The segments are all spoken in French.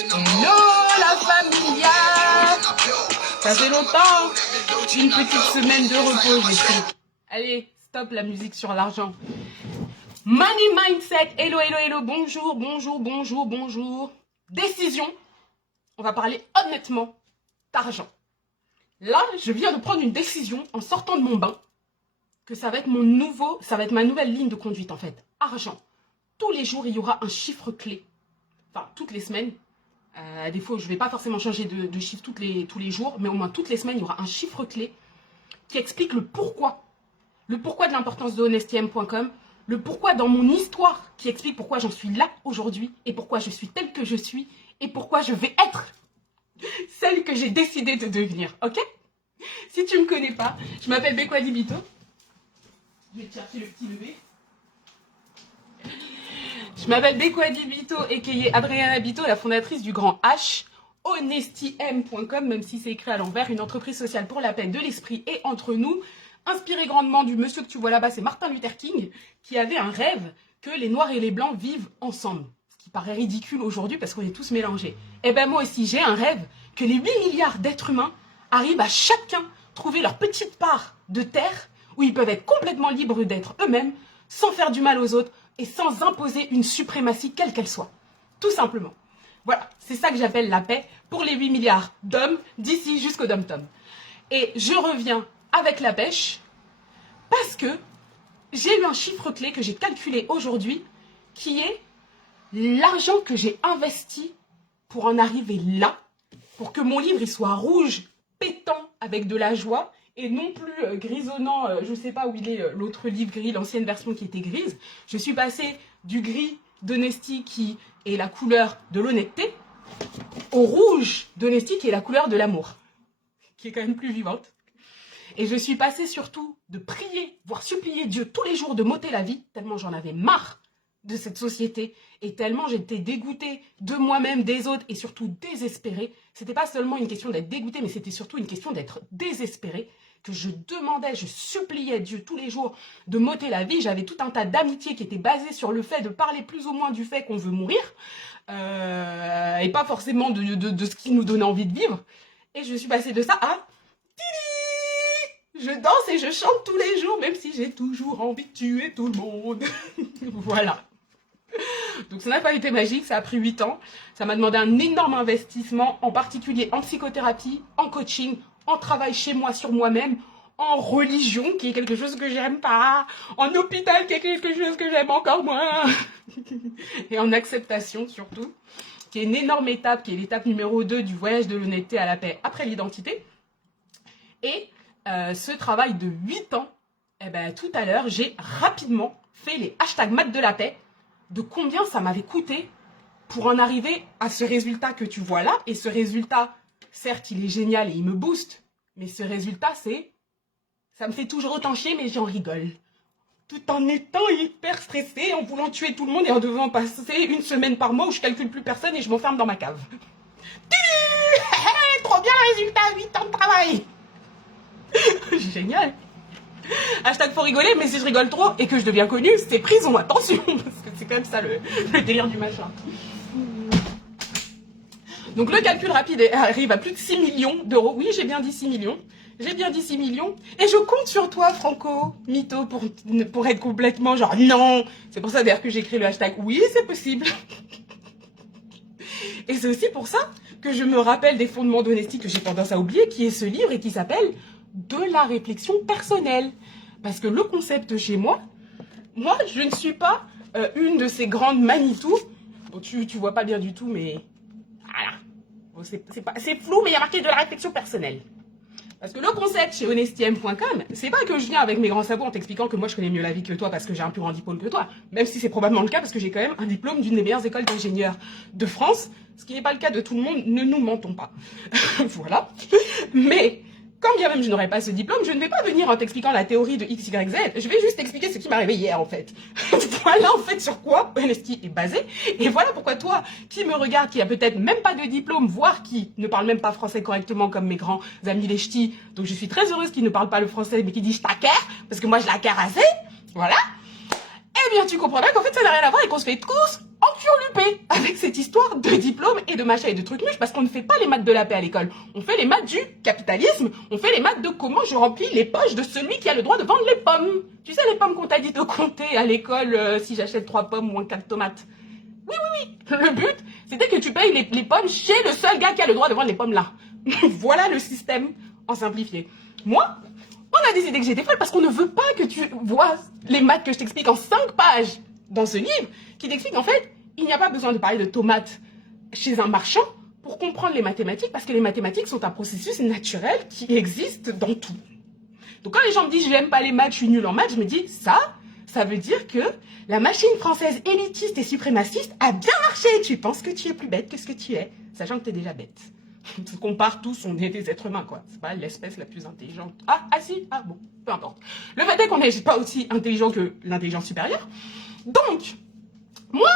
Hello la familia. Ça fait longtemps. Une petite semaine de repos, j'ai fait. Allez, stop la musique sur l'argent. Money mindset. Hello, hello, hello. Bonjour, bonjour, bonjour, bonjour. Décision. On va parler honnêtement d'argent. Là, je viens de prendre une décision en sortant de mon bain que ça va être ma nouvelle ligne de conduite en fait. Argent. Tous les jours, il y aura un chiffre clé. Enfin, toutes les semaines. Des fois, je ne vais pas forcément changer de chiffre tous les jours, mais au moins toutes les semaines, il y aura un chiffre clé qui explique le pourquoi. Le pourquoi de l'importance de honestym.com, le pourquoi dans mon histoire, qui explique pourquoi j'en suis là aujourd'hui, et pourquoi je suis telle que je suis, et pourquoi je vais être celle que j'ai décidé de devenir, ok? Si tu ne me connais pas, je m'appelle Bekwadi Bito. Je vais te chercher le petit bébé. Je m'appelle Bekwadi Bito, a.k.a. Adriana Bito, la fondatrice du Grand H, honestym.com, même si c'est écrit à l'envers, une entreprise sociale pour la paix de l'esprit et entre nous, inspiré grandement du monsieur que tu vois là-bas, c'est Martin Luther King, qui avait un rêve que les Noirs et les Blancs vivent ensemble. Ce qui paraît ridicule aujourd'hui parce qu'on est tous mélangés. Eh ben moi aussi, j'ai un rêve que les 8 milliards d'êtres humains arrivent à chacun trouver leur petite part de terre où ils peuvent être complètement libres d'être eux-mêmes, sans faire du mal aux autres et sans imposer une suprématie quelle qu'elle soit. Tout simplement. Voilà, c'est ça que j'appelle la paix pour les 8 milliards d'hommes d'ici jusqu'au dom-tom. Et je reviens avec la pêche parce que j'ai eu un chiffre clé que j'ai calculé aujourd'hui qui est l'argent que j'ai investi pour en arriver là, pour que mon livre il soit rouge, pétant avec de la joie et non plus grisonnant, je ne sais pas où il est l'autre livre gris, l'ancienne version qui était grise. Je suis passée du gris d'Honesty qui est la couleur de l'honnêteté au rouge d'Honesty qui est la couleur de l'amour, qui est quand même plus vivante. Et je suis passée surtout de prier, voire supplier Dieu tous les jours de m'ôter la vie, tellement j'en avais marre de cette société et tellement j'étais dégoûtée de moi-même, des autres et surtout désespérée. C'était pas seulement une question d'être dégoûtée, mais c'était surtout une question d'être désespérée, que je demandais, je suppliais Dieu tous les jours de m'ôter la vie. J'avais tout un tas d'amitiés qui étaient basées sur le fait de parler plus ou moins du fait qu'on veut mourir et pas forcément de ce qui nous donnait envie de vivre. Et je suis passée de ça à... Je danse et je chante tous les jours, même si j'ai toujours envie de tuer tout le monde. Voilà. Donc ça n'a pas été magique, ça a pris 8 ans. Ça m'a demandé un énorme investissement, en particulier en psychothérapie, en coaching, en travail chez moi sur moi-même, en religion, qui est quelque chose que j'aime pas, en hôpital, qui est quelque chose que j'aime encore moins, et en acceptation surtout, qui est une énorme étape, qui est l'étape numéro 2 du voyage de l'honnêteté à la paix après l'identité. Et ce travail de 8 ans, eh ben, tout à l'heure, j'ai rapidement fait les hashtags maths de la paix de combien ça m'avait coûté pour en arriver à ce résultat que tu vois là. Et ce résultat, certes, il est génial et il me booste, mais ce résultat, ça me fait toujours autant chier, mais j'en rigole. Tout en étant hyper stressée, en voulant tuer tout le monde et en devant passer une semaine par mois où je calcule plus personne et je m'enferme dans ma cave. Trop bien le résultat, 8 ans de travail. Génial. Hashtag faut rigoler, mais si je rigole trop et que je deviens connue, c'est prison, attention, parce que c'est quand même ça le délire du machin. Donc le calcul rapide arrive à plus de 6 millions d'euros. Oui, j'ai bien dit 6 millions. J'ai bien dit 6 millions. Et je compte sur toi, Franco, mytho, pour être complètement genre non. C'est pour ça d'ailleurs que j'ai écrit le hashtag oui, c'est possible. Et c'est aussi pour ça que je me rappelle des fondements d'honesty que j'ai tendance à oublier, qui est ce livre et qui s'appelle De la réflexion personnelle. Parce que le concept chez moi, je ne suis pas une de ces grandes Manitou. Bon, tu vois pas bien du tout, mais voilà. Bon, c'est flou, mais il y a marqué de la réflexion personnelle. Parce que le concept chez honestym.com, c'est pas que je viens avec mes grands sabots en t'expliquant que moi je connais mieux la vie que toi parce que j'ai un plus grand diplôme que toi. Même si c'est probablement le cas parce que j'ai quand même un diplôme d'une des meilleures écoles d'ingénieurs de France. Ce qui n'est pas le cas de tout le monde, ne nous mentons pas. Voilà. Mais quand bien même je n'aurais pas ce diplôme, je ne vais pas venir en t'expliquant la théorie de X, Y, Z. Je vais juste t'expliquer ce qui m'est arrivé hier en fait. Voilà en fait sur quoi Honesty est basé. Et voilà pourquoi toi, qui me regarde, qui a peut-être même pas de diplôme, voire qui ne parle même pas français correctement comme mes grands amis les ch'tis, donc je suis très heureuse qu'ils ne parlent pas le français mais qui disent je t'acquiers, parce que moi je l'acquiers assez. Voilà. Eh bien, tu comprendras qu'en fait, ça n'a rien à voir et qu'on se fait tous enturluper avec cette histoire de diplôme et de machin et de trucs muches parce qu'on ne fait pas les maths de la paix à l'école. On fait les maths du capitalisme, on fait les maths de comment je remplis les poches de celui qui a le droit de vendre les pommes. Tu sais, les pommes qu'on t'a dit de compter à l'école si j'achète 3 pommes ou 4 tomates. Oui, oui, oui. Le but, c'était que tu payes les pommes chez le seul gars qui a le droit de vendre les pommes là. Voilà le système en simplifié. Moi, on a décidé que j'étais folle parce qu'on ne veut pas que tu vois les maths que je t'explique en 5 pages dans ce livre qui t'explique en fait, il n'y a pas besoin de parler de tomates chez un marchand pour comprendre les mathématiques parce que les mathématiques sont un processus naturel qui existe dans tout. Donc quand les gens me disent j'aime pas les maths, je suis nulle en maths, je me dis ça veut dire que la machine française élitiste et suprémaciste a bien marché. Tu penses que tu es plus bête que ce que tu es, sachant que tu es déjà bête. Parce qu'on part tous, on est des êtres humains, quoi. C'est pas l'espèce la plus intelligente. Ah si, bon, peu importe. Le fait est qu'on n'est pas aussi intelligent que l'intelligence supérieure. Donc, moi,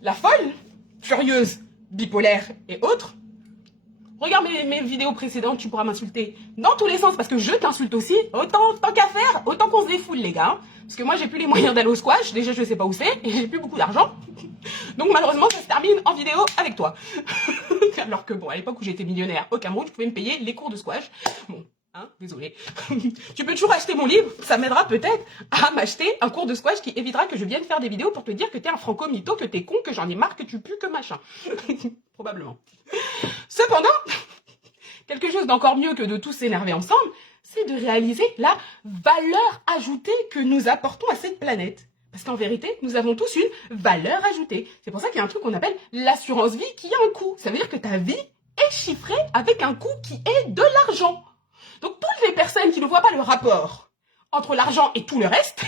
la folle, furieuse, bipolaire et autres, regarde mes vidéos précédentes, tu pourras m'insulter dans tous les sens parce que je t'insulte aussi. Tant qu'à faire, autant qu'on se défoule, les gars. Parce que moi, j'ai plus les moyens d'aller au squash. Déjà, je sais pas où c'est et j'ai plus beaucoup d'argent. Donc, malheureusement, ça se termine en vidéo avec toi. Alors que, bon, à l'époque où j'étais millionnaire au Cameroun, je pouvais me payer les cours de squash. Bon, désolé. Tu peux toujours acheter mon livre. Ça m'aidera peut-être à m'acheter un cours de squash qui évitera que je vienne faire des vidéos pour te dire que t'es un franco-mytho, que t'es con, que j'en ai marre, que tu pues, que machin. Probablement. Cependant, quelque chose d'encore mieux que de tous s'énerver ensemble, c'est de réaliser la valeur ajoutée que nous apportons à cette planète. Parce qu'en vérité, nous avons tous une valeur ajoutée. C'est pour ça qu'il y a un truc qu'on appelle l'assurance vie qui a un coût. Ça veut dire que ta vie est chiffrée avec un coût qui est de l'argent. Donc toutes les personnes qui ne voient pas le rapport entre l'argent et tout le reste,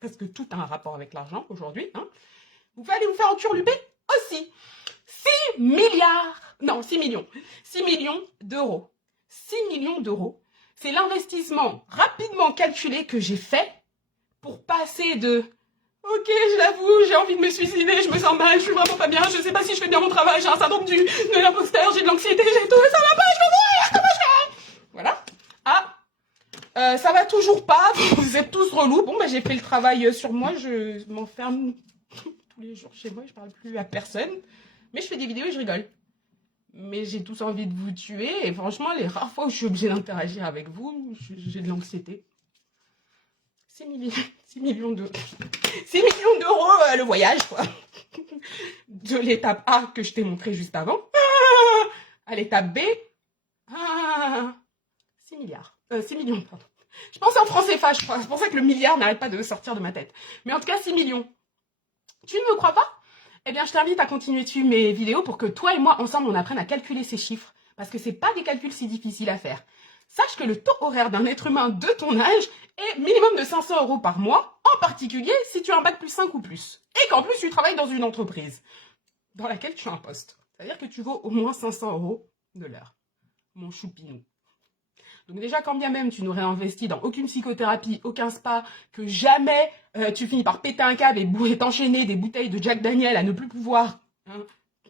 parce que tout a un rapport avec l'argent aujourd'hui, vous allez vous faire enturluper aussi. 6 millions d'euros. 6 millions d'euros. C'est l'investissement rapidement calculé que j'ai fait pour passer de « Ok, je l'avoue, j'ai envie de me suicider, je me sens mal, je suis vraiment pas bien, je sais pas si je fais bien mon travail, j'ai un syndrome de l'imposteur, j'ai de l'anxiété, j'ai tout, ça va pas, je vais mourir, comment je fais ?» Voilà. Ça va toujours pas, vous êtes tous relous. Bon, j'ai fait le travail sur moi, je m'enferme tous les jours chez moi, je parle plus à personne. Mais je fais des vidéos et je rigole. Mais j'ai tous envie de vous tuer. Et franchement, les rares fois où je suis obligée d'interagir avec vous, j'ai de l'anxiété. 6 millions d'euros. 6 millions d'euros le voyage, quoi. De l'étape A que je t'ai montré juste avant. À l'étape B. 6 milliards. 6 millions, pardon. Je pensais en francs CFA, je crois. C'est pour ça que le milliard n'arrête pas de sortir de ma tête. Mais en tout cas, 6 millions. Tu ne me crois pas ? Eh bien, je t'invite à continuer dessus mes vidéos pour que toi et moi, ensemble, on apprenne à calculer ces chiffres. Parce que c'est pas des calculs si difficiles à faire. Sache que le taux horaire d'un être humain de ton âge est minimum de 500 € par mois, en particulier si tu as un bac plus 5 ou plus. Et qu'en plus, tu travailles dans une entreprise dans laquelle tu as un poste. C'est-à-dire que tu vaux au moins 500 € de l'heure. Mon choupinou. Donc déjà, quand bien même tu n'aurais investi dans aucune psychothérapie, aucun spa, que jamais tu finis par péter un câble et t'enchaîner des bouteilles de Jack Daniel à ne plus pouvoir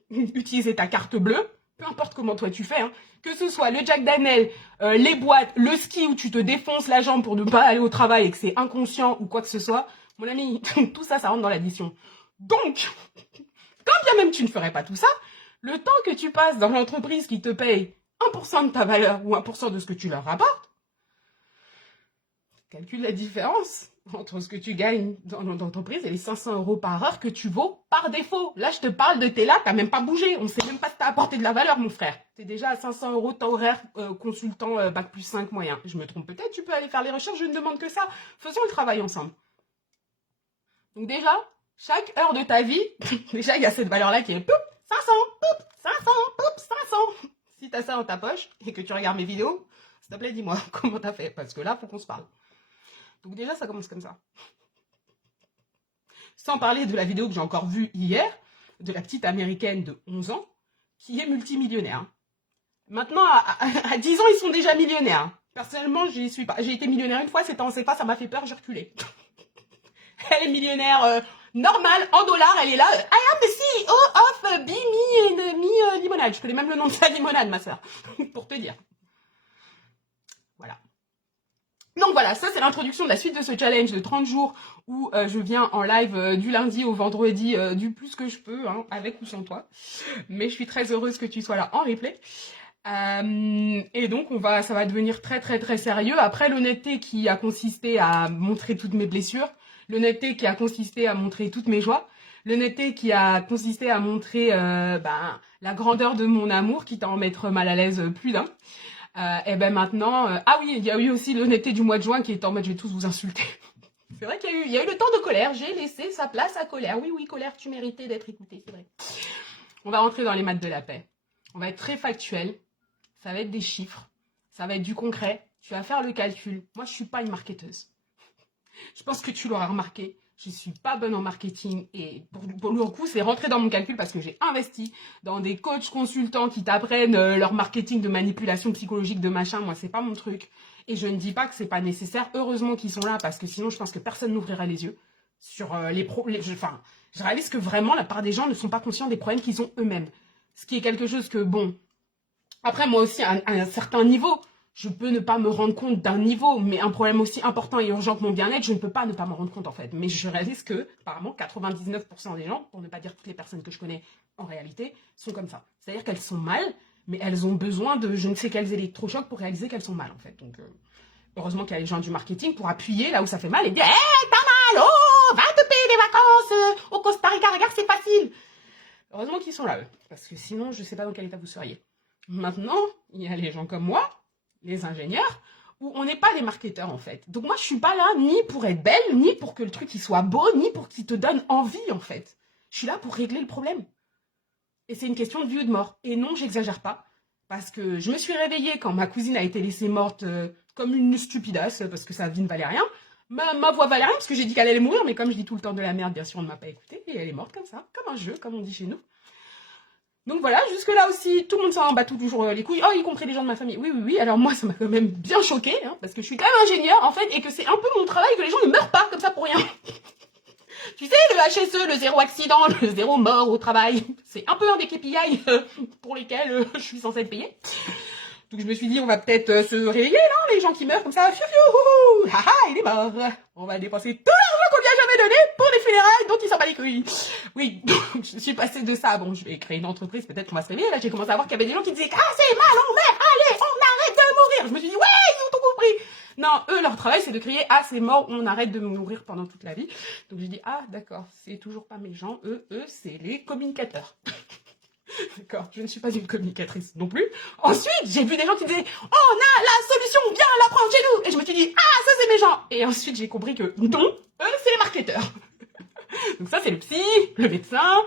utiliser ta carte bleue, peu importe comment toi tu fais, que ce soit le Jack Daniel, les boîtes, le ski où tu te défonces la jambe pour ne pas aller au travail et que c'est inconscient ou quoi que ce soit, mon ami, tout ça, ça rentre dans l'addition. Donc, quand bien même tu ne ferais pas tout ça, le temps que tu passes dans l'entreprise qui te paye 1% de ta valeur ou 1% de ce que tu leur rapportes, calcule la différence entre ce que tu gagnes dans l'entreprise et les 500 € par heure que tu vaux par défaut. Là, je te parle de t'es là, t'as même pas bougé. On sait même pas si t'as apporté de la valeur, mon frère. T'es déjà à 500 € temps horaire consultant bac plus 5 moyen. Je me trompe peut-être, tu peux aller faire les recherches, je ne demande que ça. Faisons le travail ensemble. Donc déjà, chaque heure de ta vie, déjà, il y a cette valeur-là qui est poup, 500, poup, 500, poup, 500. Si t'as ça dans ta poche et que tu regardes mes vidéos, s'il te plaît, dis-moi comment t'as fait. Parce que là, faut qu'on se parle. Donc déjà, ça commence comme ça. Sans parler de la vidéo que j'ai encore vue hier, de la petite américaine de 11 ans, qui est multimillionnaire. Maintenant, à 10 ans, ils sont déjà millionnaires. Personnellement, j'y suis pas. J'ai été millionnaire une fois, c'était en CFA, ça m'a fait peur, j'ai reculé. Elle est millionnaire normale, en dollars, elle est là. I am the CEO of Me Limonade. Je connais même le nom de sa limonade, ma soeur. Pour te dire. Voilà. Donc voilà, ça c'est l'introduction de la suite de ce challenge de 30 jours où je viens en live du lundi au vendredi du plus que je peux, hein, avec ou sans toi. Mais je suis très heureuse que tu sois là en replay. Et donc ça va devenir très très très sérieux. Après l'honnêteté qui a consisté à montrer toutes mes blessures, l'honnêteté qui a consisté à montrer toutes mes joies, l'honnêteté qui a consisté à montrer la grandeur de mon amour, quitte à en mettre mal à l'aise plus d'un. Et ben maintenant, ah oui, il y a eu aussi l'honnêteté du mois de juin qui est en mode je vais tous vous insulter. C'est vrai qu'il y a eu le temps de colère, j'ai laissé sa place à colère. Oui, oui, colère, tu méritais d'être écoutée, c'est vrai. On va rentrer dans les maths de la paix. On va être très factuel, ça va être des chiffres, ça va être du concret. Tu vas faire le calcul. Moi, je suis pas une marketeuse. Je pense que tu l'auras remarqué. Je suis pas bonne en marketing et pour le coup, c'est rentré dans mon calcul parce que j'ai investi dans des coachs consultants qui t'apprennent leur marketing de manipulation psychologique de machin. Moi, c'est pas mon truc. Et je ne dis pas que c'est pas nécessaire. Heureusement qu'ils sont là parce que sinon, je pense que personne n'ouvrirait les yeux sur enfin, je réalise que vraiment, la part des gens ne sont pas conscients des problèmes qu'ils ont eux-mêmes. Ce qui est quelque chose que, bon, après, moi aussi, à un certain niveau, je peux ne pas me rendre compte d'un niveau, mais un problème aussi important et urgent que mon bien-être, je ne peux pas ne pas m'en rendre compte en fait. Mais je réalise que, apparemment, 99% des gens, pour ne pas dire toutes les personnes que je connais en réalité, sont comme ça. C'est-à-dire qu'elles sont mal, mais elles ont besoin de je ne sais quels électrochocs pour réaliser qu'elles sont mal en fait. Donc, heureusement qu'il y a les gens du marketing pour appuyer là où ça fait mal et dire hé, t'as mal, oh, va te payer des vacances au Costa Rica, regarde, c'est facile. Heureusement qu'ils sont là, eux, parce que sinon, je ne sais pas dans quel état vous seriez. Maintenant, il y a les gens comme moi, les ingénieurs, où on n'est pas des marketeurs en fait. Donc moi, je suis pas là ni pour être belle, ni pour que le truc il soit beau, ni pour qu'il te donne envie en fait. Je suis là pour régler le problème. Et c'est une question de vie ou de mort. Et non, j'exagère pas. Parce que je me suis réveillée quand ma cousine a été laissée morte comme une stupidasse, parce que sa vie ne valait rien. Ma voix valait rien, parce que j'ai dit qu'elle allait mourir, mais comme je dis tout le temps de la merde, bien sûr, on ne m'a pas écouté. Et elle est morte comme ça, comme un jeu, comme on dit chez nous. Donc voilà, jusque-là aussi, tout le monde s'en bat toujours les couilles. Oh, y compris les gens de ma famille. Oui, oui, oui. Alors moi, ça m'a quand même bien choqué, hein, parce que je suis quand même ingénieur, en fait, et que c'est un peu mon travail que les gens ne meurent pas comme ça pour rien. Tu sais, le HSE, le zéro accident, le zéro mort au travail, c'est un peu un des KPI pour lesquels je suis censée être payée. Donc je me suis dit, on va peut-être se réveiller, là, les gens qui meurent comme ça. Fiu, fiu, haha, il est mort. On va dépenser tout l'argent qu'on lui a jamais donné pour des funérailles dont il s'en bat les couilles. Oui, donc je suis passée de ça. Bon, je vais créer une entreprise, peut-être qu'on va se réveiller. Là, j'ai commencé à voir qu'il y avait des gens qui disaient, ah, c'est mal, on meurt, allez, on arrête de mourir. Je me suis dit, ouais, ils ont tout compris. Non, eux, leur travail, c'est de crier, ah, c'est mort, on arrête de mourir pendant toute la vie. Donc j'ai dit, ah, d'accord, c'est toujours pas mes gens. Eux, c'est les communicateurs. D'accord, je ne suis pas une communicatrice non plus. Ensuite, j'ai vu des gens qui disaient « Oh, on a la solution, viens la prendre chez nous !» Et je me suis dit « Ah, ça c'est mes gens !» Et ensuite, j'ai compris que non, eux, c'est les marketeurs. Donc ça, c'est le psy, le médecin,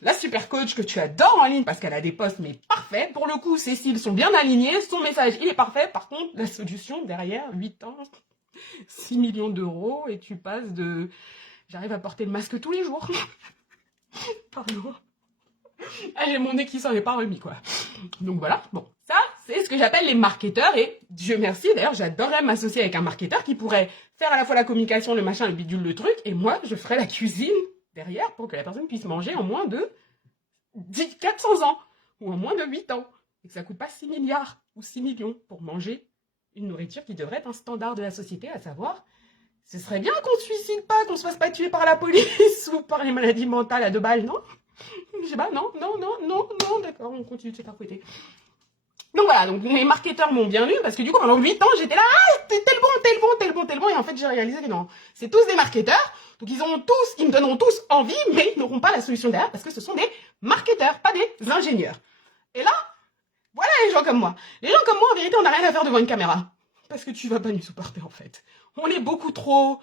la super coach que tu adores en ligne parce qu'elle a des posts, mais parfaits. Pour le coup, ses styles sont bien alignés, son message, il est parfait. Par contre, la solution, derrière, 8 ans, 6 millions d'euros, et tu passes de « J'arrive à porter le masque tous les jours. » Pardon. Ah, j'ai mon nez qui s'en est pas remis, quoi. Donc voilà, bon, ça, c'est ce que j'appelle les marketeurs, et Dieu merci, d'ailleurs, j'adorerais m'associer avec un marketeur qui pourrait faire à la fois la communication, le machin, le bidule, le truc, et moi, je ferais la cuisine derrière pour que la personne puisse manger en moins de 400 ans, ou en moins de 8 ans, et que ça coûte pas 6 milliards ou 6 millions pour manger une nourriture qui devrait être un standard de la société, à savoir, ce serait bien qu'on se suicide pas, qu'on se fasse pas tuer par la police ou par les maladies mentales à 2 balles, non? Je sais pas, non, d'accord, on continue de se faire fouetter. Donc voilà, donc les marketeurs m'ont bien lu, parce que du coup, pendant 8 ans, j'étais là, ah, tel bon, et en fait, j'ai réalisé que non, c'est tous des marketeurs, donc ils me donneront tous envie, mais ils n'auront pas la solution derrière, parce que ce sont des marketeurs, pas des ingénieurs. Et là, voilà les gens comme moi. Les gens comme moi, en vérité, on n'a rien à faire devant une caméra. Parce que tu vas pas nous supporter, en fait. On est beaucoup trop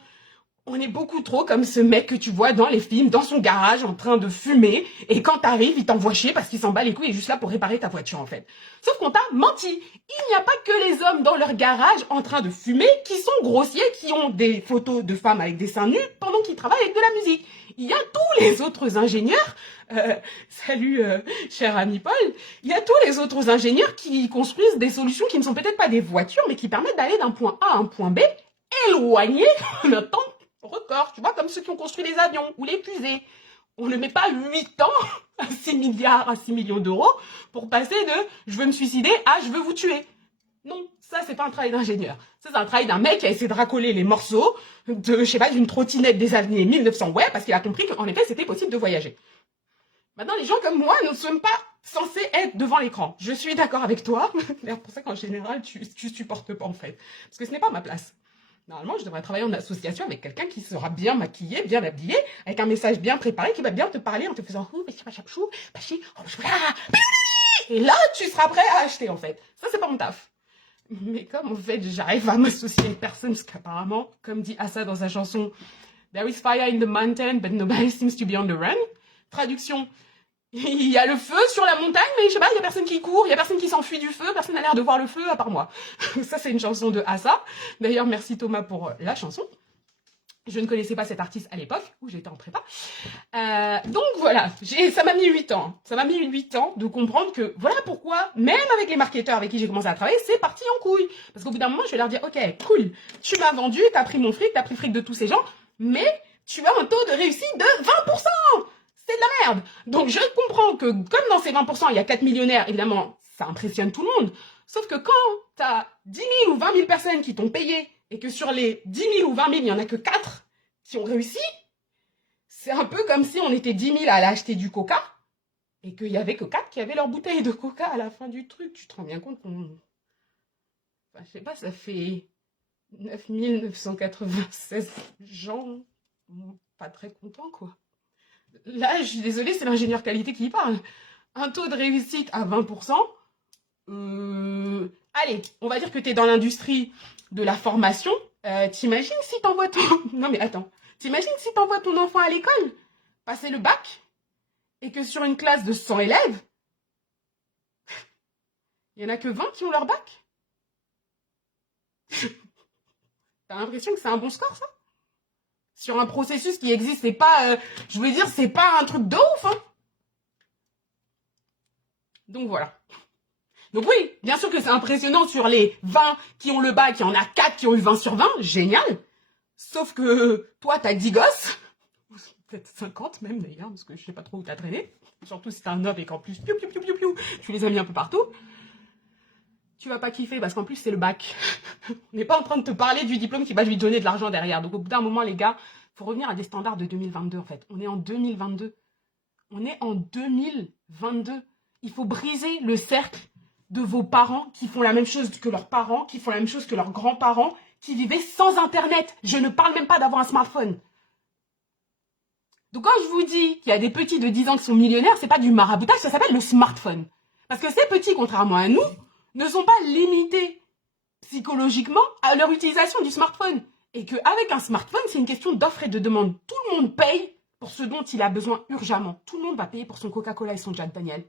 comme ce mec que tu vois dans les films, dans son garage, en train de fumer, et quand t'arrives, il t'envoie chier parce qu'il s'en bat les couilles, il est juste là pour réparer ta voiture, en fait. Sauf qu'on t'a menti. Il n'y a pas que les hommes dans leur garage en train de fumer qui sont grossiers, qui ont des photos de femmes avec des seins nus pendant qu'ils travaillent avec de la musique. Il y a tous les autres ingénieurs, salut cher ami Paul, il y a tous les autres ingénieurs qui construisent des solutions qui ne sont peut-être pas des voitures, mais qui permettent d'aller d'un point A à un point B, éloigné d'un temps record, tu vois, comme ceux qui ont construit les avions ou les fusées. On ne met pas 8 ans à 6 milliards, à 6 millions d'euros pour passer de « je veux me suicider » à « je veux vous tuer ». Non, ça c'est pas un travail d'ingénieur. Ça c'est un travail d'un mec qui a essayé de racoler les morceaux de, je sais pas, d'une trottinette des années 1900, ouais, parce qu'il a compris qu'en effet c'était possible de voyager. Maintenant, les gens comme moi ne sont pas censés être devant l'écran. Je suis d'accord avec toi. C'est pour ça qu'en général, tu supportes pas en fait. Parce que ce n'est pas ma place. Normalement, je devrais travailler en association avec quelqu'un qui sera bien maquillé, bien habillé, avec un message bien préparé, qui va bien te parler en te faisant et là, tu seras prêt à acheter en fait. Ça, c'est pas mon taf. Mais comme en fait, j'arrive à m'associer à une personne, parce qu'apparemment, comme dit Assa dans sa chanson, There is fire in the mountain, but nobody seems to be on the run. Traduction, il y a le feu sur la montagne, mais je sais pas, il y a personne qui court, il y a personne qui s'enfuit du feu, personne n'a l'air de voir le feu à part moi. Ça, c'est une chanson de Assa. D'ailleurs, merci Thomas pour la chanson. Je ne connaissais pas cet artiste à l'époque, où j'étais en prépa. Donc voilà, ça m'a mis 8 ans. Ça m'a mis 8 ans de comprendre que voilà pourquoi, même avec les marketeurs avec qui j'ai commencé à travailler, c'est parti en couille. Parce qu'au bout d'un moment, je vais leur dire, ok, cool, tu m'as vendu, t'as pris mon fric, t'as pris le fric de tous ces gens, mais tu as un taux de réussite de 20%. C'est de la merde. Donc je comprends que comme dans ces 20%, il y a 4 millionnaires, évidemment, ça impressionne tout le monde. Sauf que quand t'as 10 000 ou 20 000 personnes qui t'ont payé et que sur les 10 000 ou 20 000, il n'y en a que 4 qui ont réussi, c'est un peu comme si on était 10 000 à aller acheter du coca et qu'il n'y avait que 4 qui avaient leur bouteille de coca à la fin du truc. Tu te rends bien compte qu'on... Enfin, je sais pas, ça fait 9 996 gens pas très contents, quoi. Là, je suis désolée, c'est l'ingénieur qualité qui parle. Un taux de réussite à 20%. Allez, on va dire que tu es dans l'industrie de la formation. T'imagines si t'envoies ton... Non mais attends. T'imagines si t'envoies ton enfant à l'école, passer le bac, et que sur une classe de 100 élèves, il n'y en a que 20 qui ont leur bac? T'as l'impression que c'est un bon score, ça? Sur un processus qui existe, c'est pas... je veux dire, c'est pas un truc de ouf, hein. Donc voilà. Donc oui, bien sûr que c'est impressionnant sur les 20 qui ont le bac, il y en a 4 qui ont eu 20 sur 20, génial. Sauf que toi, t'as 10 gosses, peut-être 50 même d'ailleurs, parce que je sais pas trop où t'as traîné. Surtout si t'es un homme et qu'en plus, piou, piou, piou, piou, piou, tu les as mis un peu partout. Tu vas pas kiffer parce qu'en plus c'est le bac. On n'est pas en train de te parler du diplôme qui va lui donner de l'argent derrière. Donc au bout d'un moment, les gars, faut revenir à des standards de 2022 en fait. On est en 2022. On est en 2022. Il faut briser le cercle de vos parents qui font la même chose que leurs parents, qui font la même chose que leurs grands-parents, qui vivaient sans Internet. Je ne parle même pas d'avoir un smartphone. Donc quand je vous dis qu'il y a des petits de 10 ans qui sont millionnaires, c'est pas du maraboutage, ça s'appelle le smartphone. Parce que ces petits, contrairement à nous, ne sont pas limités psychologiquement à leur utilisation du smartphone. Et qu'avec un smartphone, c'est une question d'offre et de demande. Tout le monde paye pour ce dont il a besoin urgemment. Tout le monde va payer pour son Coca-Cola et son Jack Daniel.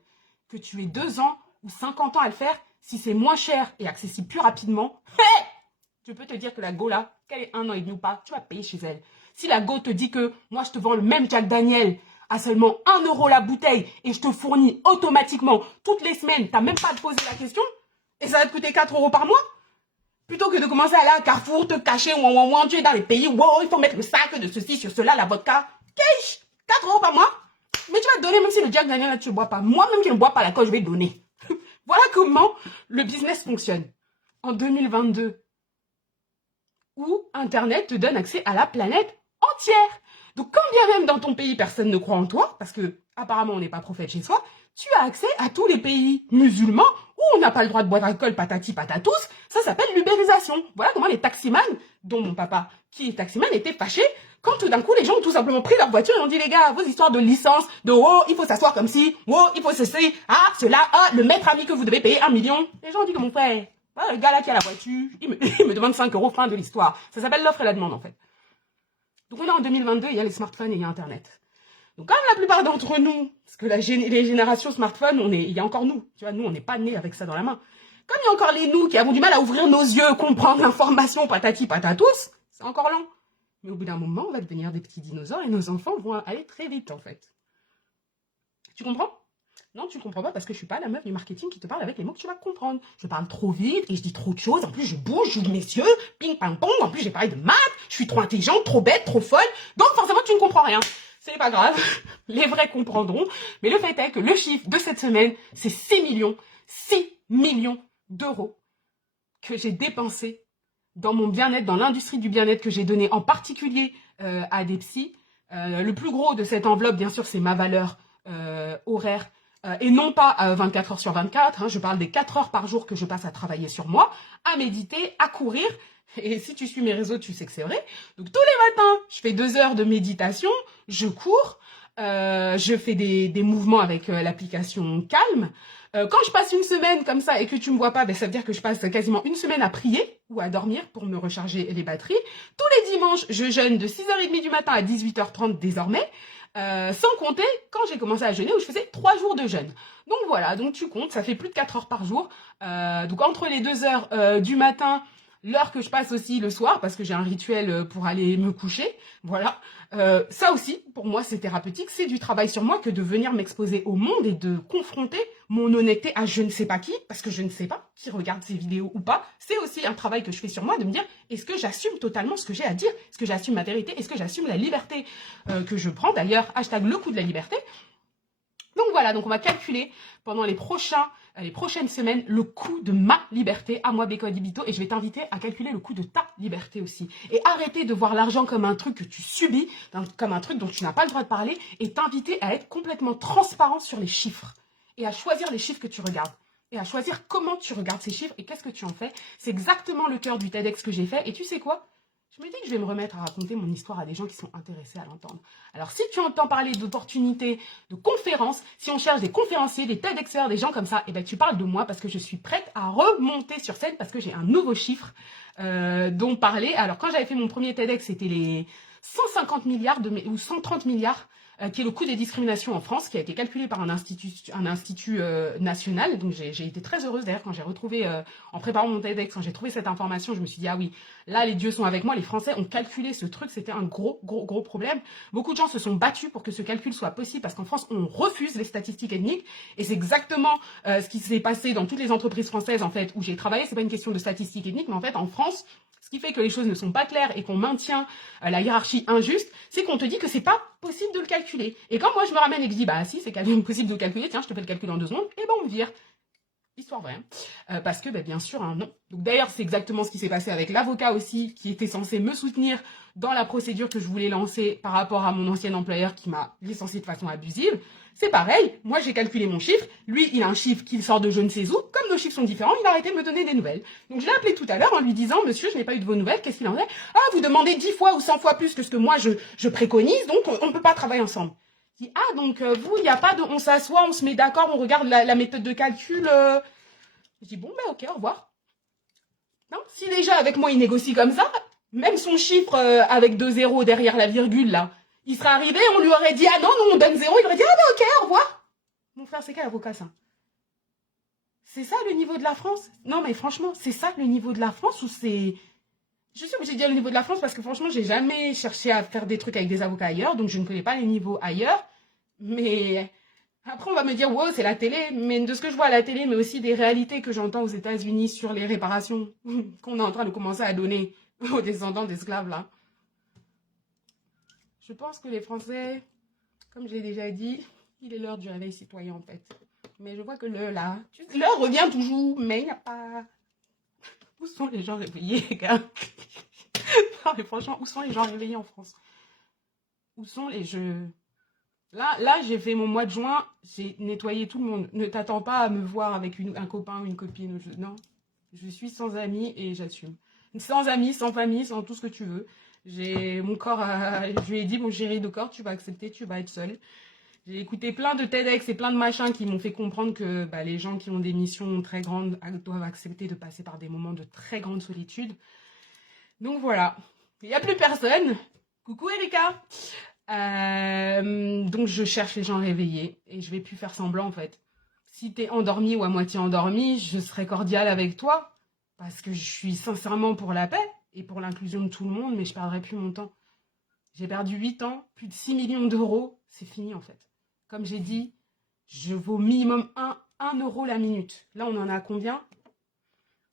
Que tu aies 2 ans ou 50 ans à le faire, si c'est moins cher et accessible plus rapidement, je peux te dire que la go là, qu'elle ait 1 an et demi ou pas, tu vas payer chez elle. Si la go te dit que moi je te vends le même Jack Daniel à seulement 1 euro la bouteille et je te fournis automatiquement toutes les semaines, t'as même pas à te poser la question, et ça va te coûter 4 euros par mois, plutôt que de commencer à aller à Carrefour, te cacher, tu es dans les pays, il faut mettre le sac de ceci sur cela, la vodka, 4 euros par mois, mais tu vas te donner même si le Jack Daniel là, tu ne bois pas. Moi-même qui ne bois pas l'alcool, je vais donner. Voilà comment le business fonctionne. En 2022, où Internet te donne accès à la planète entière. Donc quand bien même dans ton pays, personne ne croit en toi, parce que apparemment on n'est pas prophète chez soi, tu as accès à tous les pays musulmans où on n'a pas le droit de boire d'alcool, patati patatous. Ça s'appelle l'ubérisation. Voilà comment les taximans, dont mon papa qui est taximan, étaient fâchés quand tout d'un coup les gens ont tout simplement pris leur voiture et ont dit les gars, vos histoires de licence, de oh il faut s'asseoir comme ci, oh il faut ceci, ah cela, ah le maître a mis que vous devez payer 1 million. Les gens ont dit que mon frère, le gars là qui a la voiture, il me demande 5 euros, fin de l'histoire. Ça s'appelle l'offre et la demande en fait. Donc on est en 2022, il y a les smartphones et il y a Internet. Donc comme la plupart d'entre nous, parce que les générations smartphones, il y a encore nous. Tu vois, nous on n'est pas nés avec ça dans la main. Comme il y a encore les nous qui avons du mal à ouvrir nos yeux, comprendre l'information, patati patatous, c'est encore lent. Mais au bout d'un moment, on va devenir des petits dinosaures et nos enfants vont aller très vite en fait. Tu comprends ? Non, tu comprends pas parce que je suis pas la meuf du marketing qui te parle avec les mots que tu vas comprendre. Je parle trop vite et je dis trop de choses. En plus, je bouge, j'ouvre mes yeux, ping, ping, pong. En plus, j'ai parlé de maths. Je suis trop intelligente, trop bête, trop folle. Donc, forcément, tu ne comprends rien. C'est pas grave. Les vrais comprendront. Mais le fait est que le chiffre de cette semaine, c'est 6 millions d'euros que j'ai dépensé dans mon bien-être, dans l'industrie du bien-être que j'ai donné en particulier à des psys. Le plus gros de cette enveloppe, bien sûr, c'est ma valeur horaire et non pas 24 heures sur 24. Hein, je parle des 4 heures par jour que je passe à travailler sur moi, à méditer, à courir. Et si tu suis mes réseaux, tu sais que c'est vrai. Donc tous les matins, je fais 2 heures de méditation, je cours, je fais des mouvements avec l'application Calm. Quand je passe une semaine comme ça et que tu me vois pas, ben ça veut dire que je passe quasiment une semaine à prier ou à dormir pour me recharger les batteries. Tous les dimanches, je jeûne de 6h30 du matin à 18h30 désormais. Sans compter quand j'ai commencé à jeûner où je faisais 3 jours de jeûne. Donc voilà, donc tu comptes, ça fait plus de 4 heures par jour. Donc entre les 2 heures du matin, l'heure que je passe aussi le soir, parce que j'ai un rituel pour aller me coucher, voilà. Ça aussi, pour moi, c'est thérapeutique. C'est du travail sur moi que de venir m'exposer au monde et de confronter mon honnêteté à je ne sais pas qui, parce que je ne sais pas qui regarde ces vidéos ou pas. C'est aussi un travail que je fais sur moi, de me dire, est-ce que j'assume totalement ce que j'ai à dire? Est-ce que j'assume ma vérité? Est-ce que j'assume la liberté que je prends? D'ailleurs, hashtag le coup de la liberté. Donc voilà, donc on va calculer pendant les prochaines semaines le coût de ma liberté à moi, Beko Adibito, et je vais t'inviter à calculer le coût de ta liberté aussi. Et arrêter de voir l'argent comme un truc que tu subis, comme un truc dont tu n'as pas le droit de parler, et t'inviter à être complètement transparent sur les chiffres, et à choisir les chiffres que tu regardes, et à choisir comment tu regardes ces chiffres, et qu'est-ce que tu en fais. C'est exactement le cœur du TEDx que j'ai fait, et tu sais quoi? Je me dis que je vais me remettre à raconter mon histoire à des gens qui sont intéressés à l'entendre. Alors, si tu entends parler d'opportunités, de conférences, si on cherche des conférenciers, des TEDxers, des gens comme ça, eh ben, tu parles de moi parce que je suis prête à remonter sur scène parce que j'ai un nouveau chiffre dont parler. Alors, quand j'avais fait mon premier TEDx, c'était les 150 milliards ou 130 milliards qui est le coût des discriminations en France, qui a été calculé par un institut national. Donc j'ai été très heureuse d'ailleurs quand j'ai retrouvé, en préparant mon TEDx, quand j'ai trouvé cette information, je me suis dit, ah oui, là les dieux sont avec moi, les Français ont calculé ce truc, c'était un gros problème. Beaucoup de gens se sont battus pour que ce calcul soit possible, parce qu'en France, on refuse les statistiques ethniques, et c'est exactement ce qui s'est passé dans toutes les entreprises françaises, en fait, où j'ai travaillé. C'est pas une question de statistiques ethniques, mais en fait, en France, ce qui fait que les choses ne sont pas claires et qu'on maintient la hiérarchie injuste, c'est qu'on te dit que c'est pas possible de le calculer. Et quand moi je me ramène et que je dis, bah si, c'est quand même possible de le calculer, tiens, je te fais le calcul en 2 secondes, et ben on me vire. Histoire vraie. Parce que, bah, bien sûr, hein, non. Donc d'ailleurs, c'est exactement ce qui s'est passé avec l'avocat aussi, qui était censé me soutenir dans la procédure que je voulais lancer par rapport à mon ancien employeur qui m'a licencié de façon abusive. C'est pareil, moi j'ai calculé mon chiffre, lui il a un chiffre qu'il sort de je ne sais où, comme nos chiffres sont différents, il a arrêté de me donner des nouvelles. Donc je l'ai appelé tout à l'heure en lui disant, monsieur, je n'ai pas eu de vos nouvelles, qu'est-ce qu'il en est? Ah, vous demandez 10 fois ou 100 fois plus que ce que moi je préconise, donc on ne peut pas travailler ensemble. Je dis, ah, donc vous, il n'y a pas de, on s'assoit, on se met d'accord, on regarde la méthode de calcul. Je dis, bon, ben ok, au revoir. Non, si déjà avec moi il négocie comme ça, même son chiffre avec 2 zéros derrière la virgule là, il serait arrivé, on lui aurait dit, ah non, on donne 0, il aurait dit, ah ben ok, au revoir. Mon frère, c'est quel avocat ça? C'est ça le niveau de la France? Non mais franchement, c'est ça le niveau de la France ou c'est... Je suis obligée de dire le niveau de la France parce que franchement, j'ai jamais cherché à faire des trucs avec des avocats ailleurs, donc je ne connais pas les niveaux ailleurs. Mais après, on va me dire, wow, c'est la télé. Mais de ce que je vois à la télé, mais aussi des réalités que j'entends aux États-Unis sur les réparations qu'on est en train de commencer à donner aux descendants d'esclaves là. Je pense que les Français, comme je l'ai déjà dit, il est l'heure du réveil citoyen en fait. Mais je vois que l'heure revient toujours, mais il n'y a pas... Où sont les gens réveillés, les gars? Non, mais franchement, où sont les gens réveillés en France? Où sont les jeux? Là, j'ai fait mon mois de juin, j'ai nettoyé tout le monde. Ne t'attends pas à me voir avec un copain ou une copine. Non, je suis sans amis et j'assume. Sans amis, sans famille, sans tout ce que tu veux. J'ai mon corps, je lui ai dit, mon chéri de corps, tu vas accepter, tu vas être seul. J'ai écouté plein de TEDx et plein de machins qui m'ont fait comprendre que bah, les gens qui ont des missions très grandes doivent accepter de passer par des moments de très grande solitude. Donc voilà, il n'y a plus personne. Coucou Erika. Donc je cherche les gens réveillés et je vais plus faire semblant en fait. Si t'es endormi ou à moitié endormi, je serai cordiale avec toi parce que je suis sincèrement pour la paix et pour l'inclusion de tout le monde, mais je perdrai plus mon temps. J'ai perdu 8 ans, plus de 6 millions d'euros, c'est fini en fait. Comme j'ai dit, je vaux minimum 1 euro la minute. Là on en a combien?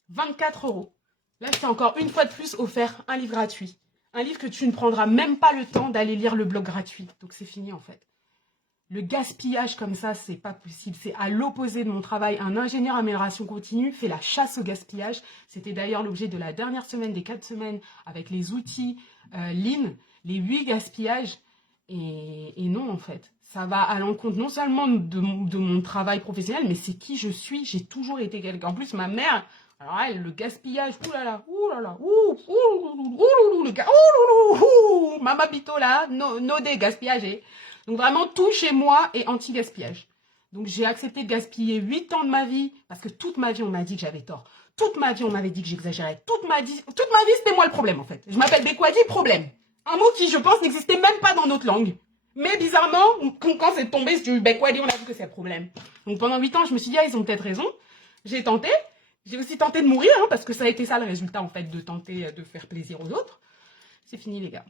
24 euros. Là je t'ai encore une fois de plus offert un livre gratuit. Un livre que tu ne prendras même pas le temps d'aller lire le blog gratuit. Donc c'est fini en fait. Le gaspillage comme ça, c'est pas possible. C'est à l'opposé de mon travail. Un ingénieur amélioration continue fait la chasse au gaspillage. C'était d'ailleurs l'objet de la dernière semaine des 4 semaines avec les outils Lean, les 8 gaspillages. Et non, en fait. Ça va à l'encontre non seulement de mon travail professionnel, mais c'est qui je suis. J'ai toujours été quelqu'un. En plus, ma mère, alors elle, le gaspillage, oulala, mamabito là, no des gaspillages. Donc vraiment, tout chez moi est anti-gaspillage. Donc j'ai accepté de gaspiller 8 ans de ma vie, parce que toute ma vie, on m'a dit que j'avais tort. Toute ma vie, on m'avait dit que j'exagérais. Toute ma vie, c'était moi le problème, en fait. Je m'appelle Bekwadi, problème. Un mot qui, je pense, n'existait même pas dans notre langue. Mais bizarrement, quand c'est tombé sur Bekwadi, on a vu que c'est le problème. Donc pendant 8 ans, je me suis dit, ah, ils ont peut-être raison. J'ai tenté. J'ai aussi tenté de mourir, hein, parce que ça a été ça le résultat, en fait, de tenter de faire plaisir aux autres. C'est fini, les gars.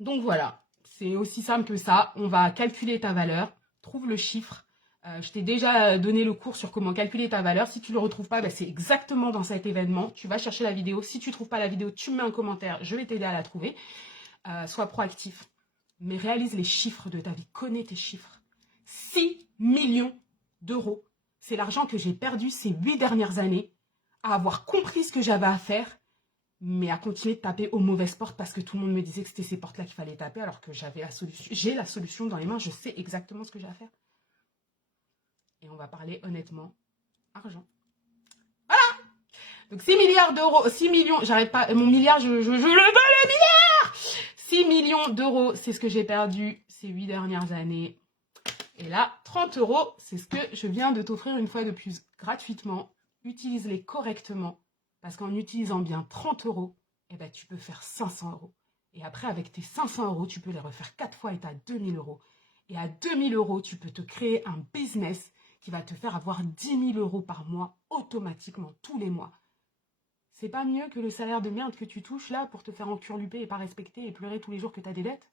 Donc voilà. C'est aussi simple que ça. On va calculer ta valeur. Trouve le chiffre. Je t'ai déjà donné le cours sur comment calculer ta valeur. Si tu ne le retrouves pas, ben c'est exactement dans cet événement. Tu vas chercher la vidéo. Si tu ne trouves pas la vidéo, tu me mets un commentaire. Je vais t'aider à la trouver. Sois proactif. Mais réalise les chiffres de ta vie. Connais tes chiffres. 6 millions d'euros. C'est l'argent que j'ai perdu ces 8 dernières années à avoir compris ce que j'avais à faire, mais à continuer de taper aux mauvaises portes parce que tout le monde me disait que c'était ces portes-là qu'il fallait taper alors que j'avais la solution. J'ai la solution dans les mains, je sais exactement ce que j'ai à faire. Et on va parler honnêtement argent. Voilà. Donc 6 milliards d'euros, 6 millions, j'arrête pas, mon milliard, je le veux, le milliard. 6 millions d'euros, c'est ce que j'ai perdu ces 8 dernières années. Et là, 30 euros, c'est ce que je viens de t'offrir une fois de plus gratuitement. Utilise-les correctement. Parce qu'en utilisant bien 30 euros, eh ben, tu peux faire 500 euros. Et après, avec tes 500 euros, tu peux les refaire 4 fois et tu as 2000 euros. Et à 2000 euros, tu peux te créer un business qui va te faire avoir 10 000 euros par mois automatiquement, tous les mois. C'est pas mieux que le salaire de merde que tu touches là pour te faire encurluper et pas respecter et pleurer tous les jours que tu as des dettes?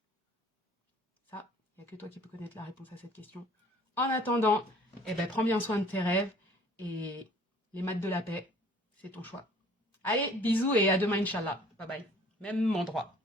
Ça, il n'y a que toi qui peux connaître la réponse à cette question. En attendant, eh ben, prends bien soin de tes rêves et les maths de la paix, c'est ton choix. Allez, bisous et à demain, Inch'Allah. Bye bye. Même endroit.